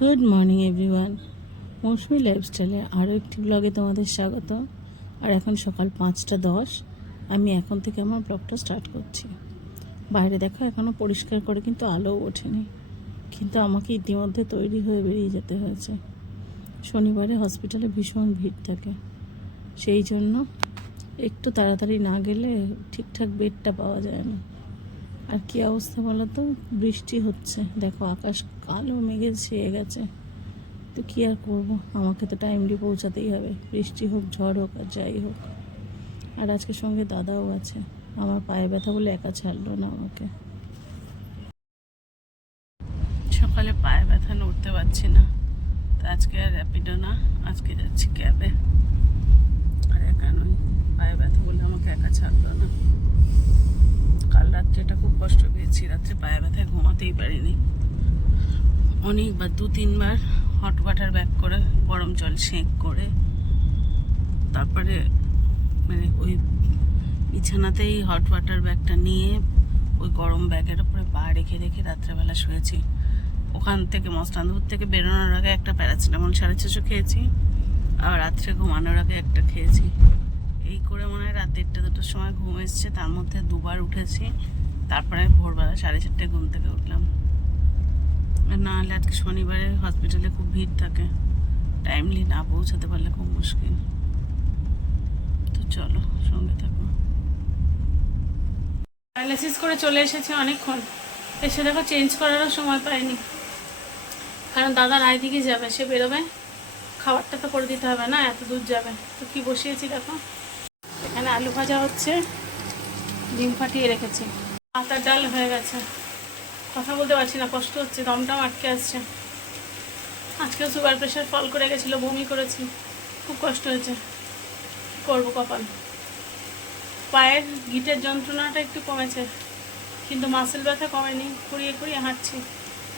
Good morning everyone মৌসুমি লাইফস্টাইলে আরও একটি ব্লগে তোমাদের স্বাগত আর এখন সকাল পাঁচটা দশ। আমি এখন থেকে আমার ব্লগটা স্টার্ট করছি। বাইরে দেখো এখনও পরিষ্কার করে কিন্তু আলোও ওঠেনি। কিন্তু আমাকে ইতিমধ্যে তৈরি হয়ে বেরিয়ে যেতে হয়েছে। শনিবারে হসপিটালে ভীষণ ভিড় থাকে। সেই জন্য একটু তাড়াতাড়ি না গেলে ঠিকঠাক বেডটা পাওয়া যায় না। আর কি অবস্থা বলো তো? বৃষ্টি হচ্ছে। দেখো আকাশ কালো মেঘে ছেয়ে গেছে। তো কি আর করব? আমাকে তো টাইমলি পৌঁছাতেই হবে। বৃষ্টি হোক, ঝড় হোক আর যাই হোক। আর আজকে সঙ্গে দাদাও আছে। আমার পায়ে ব্যথা বলে একা ছাড়লো না আমাকে। সকালে পায়ে ব্যথা নড়তে পারছি না। তো আজকে আর র্যাপিডো না। আজকে যাচ্ছি ক্যাবে আর একা নই। পায়ে ব্যথা বলে আমাকে একা ছাড়লো না। কাল রাত্রেটা খুব কষ্ট পেয়েছি। রাত্রে পায়ে ব্যথায় ঘুমাতেই পারিনি। অনেকবার, দু, তিনবার হট ওয়াটার ব্যাক করে গরম জল সেঁক করে, তারপরে মানে ওই বিছানাতেই হট ওয়াটার ব্যাগটা নিয়ে ওই গরম ব্যাগের উপরে পা রেখে রেখে রাত্রেবেলা শুয়েছি। ওখান থেকে মস্তানপুর থেকে বেরোনোর আগে একটা প্যারাসিটামল সাড়ে ছশো খেয়েছি, আর রাত্রে ঘুমানোর আগে একটা খেয়েছি। এই করে মনে হয় রাত দেড়টা দুটোর সময় ঘুম এসছে, তার মধ্যে দুবার উঠেছি। তারপরে ভোরবেলা সাড়ে চারটে ঘুম থেকে উঠলাম। না হলে আজকে শনিবারে হসপিটালে খুব ভিড় থাকে। টাইমলি না পৌঁছাতে পারলে খুব মুশকিল। তো চলো, সঙ্গে থাকো। ডায়ালিসিস করে চলে এসেছে অনেকক্ষণ। এসে দেখো চেঞ্জ করারও সময় পাইনি। কারণ দাদা রায় দিকে যাবে, সে বেরোবে। খাবারটা তো করে দিতে হবে না, এত দূর যাবে। তো কি বসিয়েছি দেখো। এখানে আলু ভাজা হচ্ছে, ডিম ফাটিয়ে রেখেছি। আতার ডাল হয়ে গেছে। কথা বলতে পারছি না, কষ্ট হচ্ছে দমটাম আটকে আসছে। আজকেও সুগার প্রেশার ফল করে গেছিল, বমি করেছি, খুব কষ্ট হয়েছে। করব কপাল? পায়ের গিটের যন্ত্রণাটা একটু কমেছে, কিন্তু মাসেল ব্যথা কমেনি। কুড়িয়ে কুড়িয়ে হাঁটছি।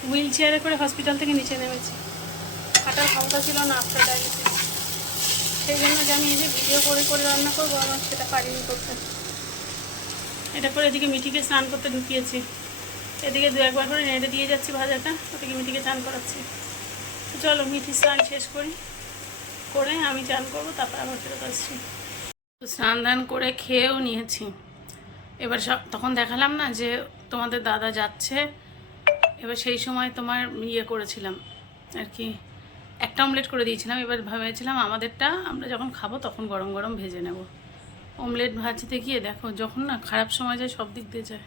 হুইল চেয়ারে করে হসপিটাল থেকে নিচে নেমেছি। হাঁটার ক্ষমতা ছিল না আফটার ডায়ালিসিস সেই জন্য যে আমি এই যে ভিডিও করে করে রান্না করব, আমার সেটা পারিনি করতে। এটা করে এদিকে মিঠিকে স্নান করতে ঢুকিয়েছি। এদিকে দু একবার করে নেড়ে দিয়ে যাচ্ছি ভাজাটা, ওদিকে মিঠিকে চান করাচ্ছি। তো চলো, মিঠি স্নান শেষ করি। করে আমি চান করব, তারপর আবার ফেরত আসছি। তো স্নান দান করে খেয়েও নিয়েছি। এবার সব, তখন দেখালাম না যে তোমাদের দাদা যাচ্ছে। এবার সেই সময় তোমার ইয়ে করেছিলাম, আর কি একটা অমলেট করে দিয়েছিলাম, এবার ভেবেছিলাম আমাদেরটা আমরা যখন খাব তখন গরম গরম ভেজে নেব। অমলেট ভাজতে গিয়ে দেখো যখন না খারাপ সময় যায় সব দিক দিয়ে যায়।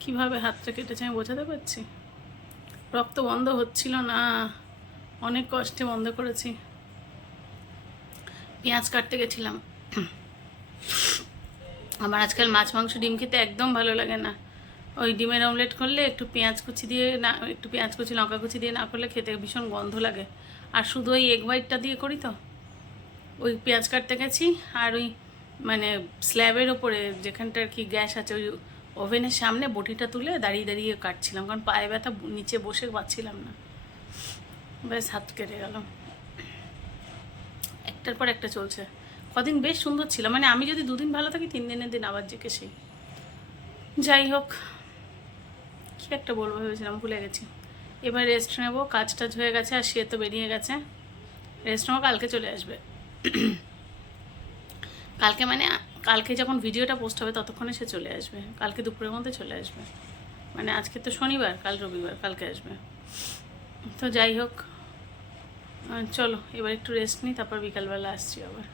কীভাবে হাতটা কেটেছে আমি বোঝাতে পারছি? রক্ত বন্ধ হচ্ছিল না, অনেক কষ্টে বন্ধ করেছি। পেঁয়াজ কাটতে গেছিলাম। আমার আজকাল মাছ মাংস ডিম খেতে একদম ভালো লাগে না। ওই ডিমের অমলেট করলে একটু পেঁয়াজ কুচি দিয়ে না, একটু পেঁয়াজ কুচি, লঙ্কা কুচি দিয়ে না করলে খেতে ভীষণ গন্ধ লাগে। আর শুধু ওই এগ হোয়াইটটা দিয়ে করি তো? ওই পেঁয়াজ কাটতে গেছি আর ওই মানে স্ল্যাবের ওপরে যেখানটার কি গ্যাস আছে, ওই ওভেনের সামনে বটিটা তুলে দাঁড়িয়ে দাঁড়িয়ে কাটছিলাম। কারণ পায়ে ব্যথা, নিচে বসে পাচ্ছিলাম না। ব্যাস, হাত কেটে গেল। একটার পর একটা চলছে। কদিন বেশ সুন্দর ছিল। মানে আমি যদি দুদিন ভালো থাকি, তিন দিনের দিন আবার জেকে সেই যাই হোক। কী একটা বলব ভেবেছিলাম, ভুলে গেছি। এবার রেস্ট নেব, কাজ টাজ হয়ে গেছে আর সে তো বেরিয়ে গেছে। রেস্ট নেব, কালকে চলে আসবে। কালকে মানে কালকে যখন ভিডিওটা পোস্ট হবে ততক্ষণে সে চলে আসবে। কালকে দুপুরের মধ্যে চলে আসবে। মানে আজকে তো শনিবার, কাল রবিবার, কালকে আসবে। তো যাই হোক চলো, এবার একটু রেস্ট নিই, তারপর বিকালবেলা আসছি আবার।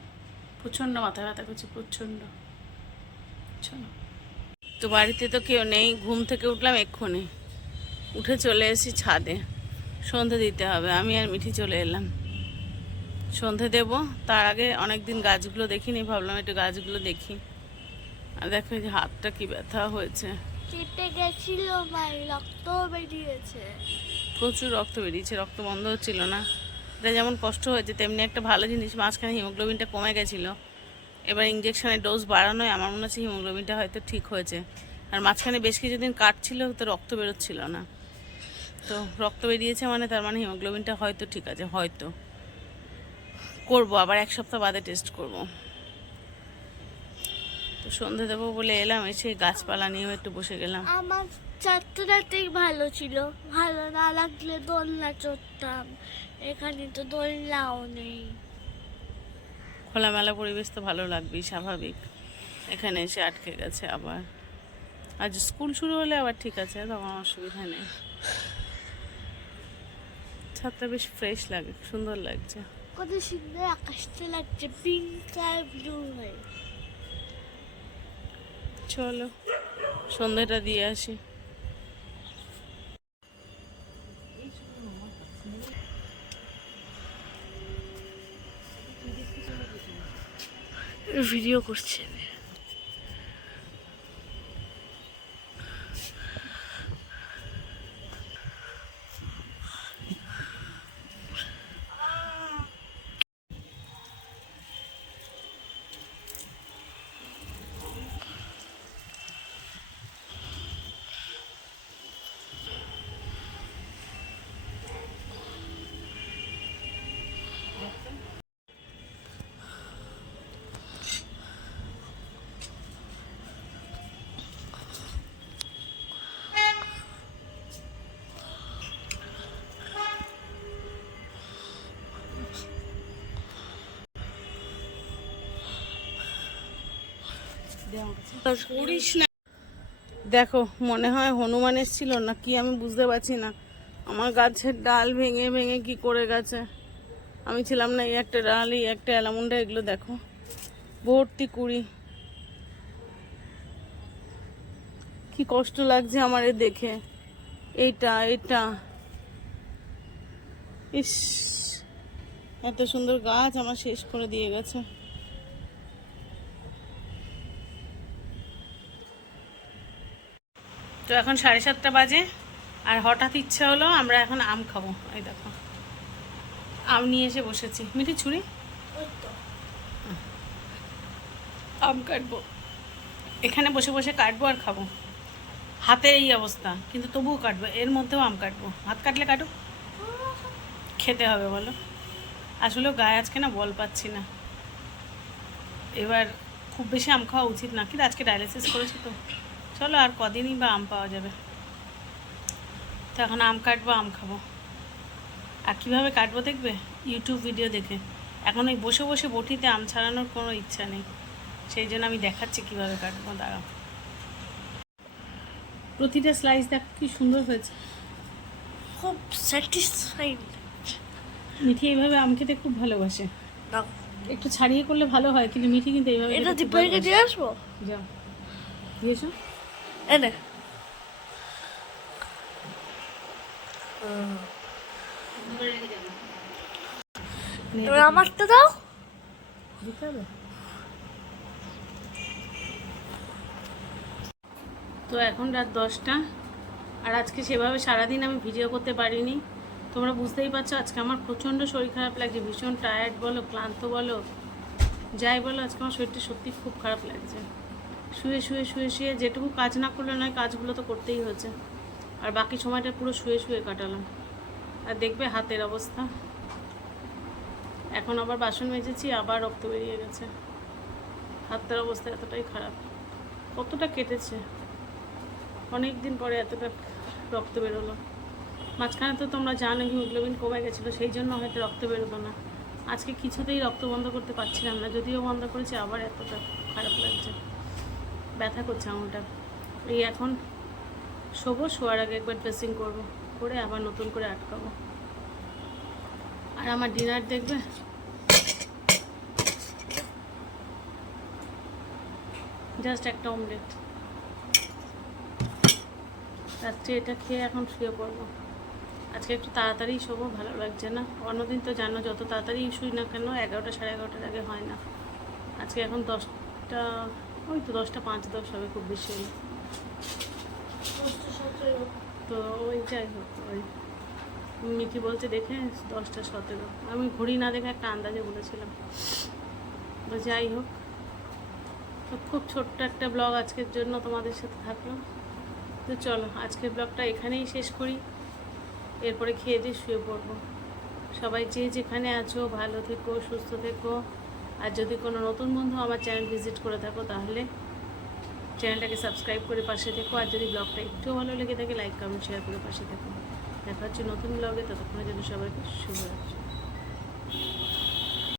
প্রচণ্ড মাথা ব্যথা করছে, প্রচণ্ড। চলো। তো বাড়িতে তো কেউ নেই। ঘুম থেকে উঠলাম এক্ষুনি। উঠে চলে এসেছি ছাদে। সন্ধে দিতে হবে। আমি আর মিঠি চলে এলাম। সন্ধে দেব। তার আগে অনেক দিন গাছগুলো দেখিনি। ভাবলাম একটু গাছগুলো দেখি। আর দেখো যে হাতটা কি ব্যথা হয়েছে। কেটে গেছিল মাই রক্ত বেরিয়েছে। প্রচুর রক্ত বেরিয়েছে। রক্ত বন্ধ হচ্ছিল না। এটা যেমন কষ্ট হয়েছে তেমনি একটা ভালো জিনিস। মাঝখানে হিমোগ্লোবিনটা কমে গেছিল। এবার ইঞ্জেকশনের ডোজ বাড়ানোয় আমার মনে হচ্ছে হিমোগ্লোবিনটা হয়তো ঠিক হয়েছে। আর মাঝখানে বেশ কিছুদিন কাটছিল, তো রক্ত বেরোচ্ছিল না। তো রক্ত বেরিয়েছে মানে তার মানে হিমোগ্লোবিনটা হয়তো ঠিক আছে, হয়তো। করব, আবার এক সপ্তাহ বাদে টেস্ট করব। তো সন্ধে দেবো বলে এলাম, এসে গাছপালা নিয়েও একটু বসে গেলাম। আমার যাত্রাটাই ভালো ছিল। ভালো না লাগলে দোলনা চড়তাম। এখানে তো দোলনাও নেই। খোলামেলা পরিবেশ তো ভালো লাগবেই স্বাভাবিক। এখানে এসে আটকে গেছে আবার। আজ স্কুল শুরু হলে আবার ঠিক আছে তখন অসুবিধা নেই। ছাদটা বেশ ফ্রেশ লাগে সুন্দর লাগছে। কত সুন্দর আকাশটা লাগছে পিঙ্ক আর ব্লু হয়ে। চলো সন্ধ্যাটা দিয়ে আসি। ভিডিও করছে দেখো, মনে হয় হনুমান এসেছিল না কি আমি বুঝতে পারছি না। আমার গাছের ডাল ভেঙে ভেঙে কি করে গেছে। আমি ছিলাম না এই একটা ডাল, এই একটা অ্যালামুন্ডা, এগুলো দেখো। ভর্তি কুড়ি। কি কষ্ট লাগছে আমার দেখে। এইটা এটা ইস, এত সুন্দর গাছ আমার শেষ করে দিয়ে গেছে। তো এখন সাড়ে সাতটা বাজে। আর হঠাৎ ইচ্ছা হলো আমরা এখন আম খাব। এই দেখো। আম নিয়ে এসে বসেছি। মিঠি ছুরি? আম কাটবো। এখানে বসে বসে কাটবো আর খাব। হাতের এই অবস্থা। কিন্তু তবুও কাটবো। এর মধ্যেও আম কাটবো। হাত কাটলে কাটো খেতে হবে বলো। আসলে গায়ে আজকে না বল পাচ্ছি না। এবার খুব বেশি আম খাওয়া উচিত না। কিন্তু আজকে ডায়ালিসিস করেছি তো। চলো আর কদিনই বা আম পাওয়া যাবে। তো এখন আম কাটবো আম খাব। আর কীভাবে কাটবো দেখবে? ইউটিউব ভিডিও দেখে। এখন ওই বসে বসে বটিতে আম ছাড়ানোর কোনো ইচ্ছা নেই। সেই জন্য আমি দেখাচ্ছি কীভাবে কাটবো দাঁড়াও। প্রতিটা স্লাইস দেখ কি সুন্দর হয়েছে। খুব স্যাটিসফাইড মিঠি এইভাবে আম খেতে খুব ভালোবাসে। একটু ছাড়িয়ে করলে ভালো হয় কিন্তু মিঠি কিন্তু এইভাবে এটা দীপালিকে দিয়ে আসব? যাও। দিয়েছ? এনে এবার আমারটা দাও। তো এখন রাত দশটা। আর আজকে সেভাবে সারাদিন আমি ভিডিও করতে পারিনি। তোমরা বুঝতেই পারছ, আজকে আমার প্রচণ্ড শরীর খারাপ লাগছে। ভীষণ টায়ার্ড বলো, ক্লান্ত বলো, যাই বলো, আজকে আমার শরীরটা সত্যি খুব খারাপ লাগছে। শুয়ে শুয়ে শুয়ে শুয়ে যেটুকু কাজ না করলে নয়, কাজগুলো তো করতেই হচ্ছে। আর বাকি সময়টা পুরো শুয়ে শুয়ে কাটালাম। আর দেখবে হাতের অবস্থা। এখন আবার বাসন মেজেছি, আবার রক্ত বেরিয়ে গেছে। হাতটার অবস্থা এতটাই খারাপ। কতটা কেটেছে। অনেক দিন পরে এতটা রক্ত বেরোলো। মাঝখানে তো তোমরা জানো, হিমোগ্লোবিন কমে গেছিল, সেই জন্য হয়তো রক্ত বেরোতো না। আজকে কিছুতেই রক্ত বন্ধ করতে পারছিলাম না, যদিও বন্ধ করেছি, আবার এতটা খারাপ লাগছে। ব্যথা করছে আঙুলটা। এই এখন শোবো, শোয়ার আগে একবার ড্রেসিং করব, করে আবার নতুন করে আটকাবো। আর আমার ডিনার দেখবে? জাস্ট একটা অমলেট রাত্রে এটা খেয়ে এখন শুয়ে পড়ব। আজকে একটু তাড়াতাড়ি শোবো, ভালো লাগছে না। অন্যদিন তো জানো, যত তাড়াতাড়ি শুই না কেন, এগারোটা সাড়ে এগারোটার আগে হয় না। আজকে এখন দশটা ওই তো দশটা পাঁচ, দশ হবে খুব বেশি হলে। তো ওই যাই হোক, ওই মিঠি বলছে দেখে দশটা সতেরো। আমি ঘড়ি না দেখে একটা আন্দাজে বলেছিলাম। তো যাই হোক, তো খুব ছোট্ট একটা ব্লগ আজকের জন্য তোমাদের সাথে থাকল তো চলো, আজকের ব্লগটা এখানেই শেষ করি। এরপরে খেয়ে দিয়ে শুয়ে পড়ব। সবাই যে যেখানে আছো, ভালো থেকো, সুস্থ থেকো। আর যদি কোনো নতুন বন্ধু আমার চ্যানেল ভিজিট করে থাকো, তাহলে চ্যানেলটাকে সাবস্ক্রাইব করে পাশে থেকো। আর যদি ব্লগটা একটু ভালো লেগে থাকে, লাইক কমেন্ট শেয়ার করে পাশে থেকো। দেখা হচ্ছে নতুন ব্লগে, ততক্ষণের জন্য সবাইকে শুভরাত্রি।